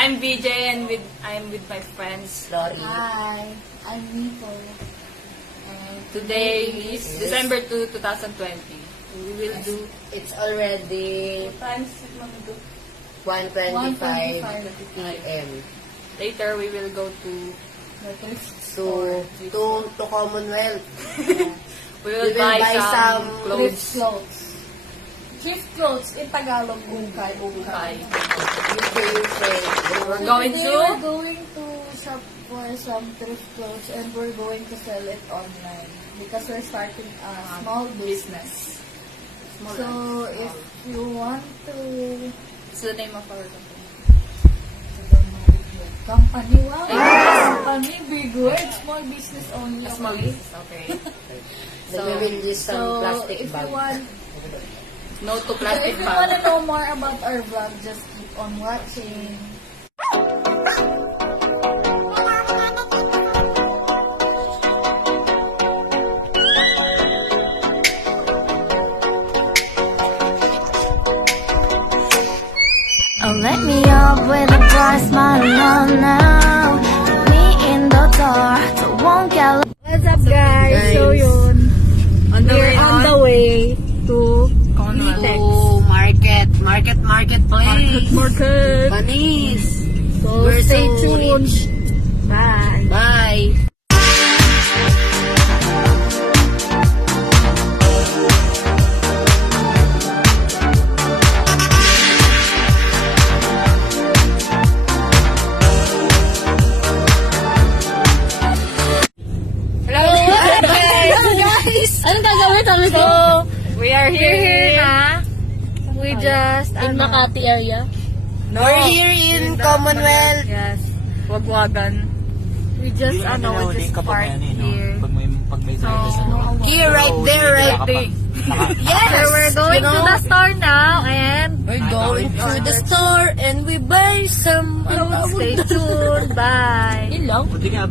I'm VJ and I'm with my friends. Lori. Hi, I'm Nico. And today is December 2, 2020. We will do... It's already What time is it, Mami? 1:25 1:25 p.m. Later, we will go to... To Commonwealth. We will We will buy buy some some clothes. Clothes. Thrift clothes in Tagalog, ukay. Buy. We're going We to... are going to shop for some thrift clothes and we're going to sell it online because we're starting a small business. Small So if you want to What's the name of our company? company, wow, company, big word, small business only. A small okay? business, okay. So, we will use some So plastic if bag. you want, No to if plastic you want to bag. know more about our vlog, just keep on watching. Oh, let me up with a bright smile on now. Me in the dark, so won't get What's up, guys? So yun, On the way we're on the way to Litex. Oh, marketplace. Market. Panis. So We're stay so tuned. rich. Bye. Bye. Hello, guys! Anong gagawin kami So, we are here na. We just, in Makati area. No. We're here in Commonwealth. Yes. Wagwagan. We just, we just park here. Pag may driver sa Here, right there, right there. Yes! So we're going to the store now and We're going to the store and we buy some stay tuned. Bye. Hindi nga,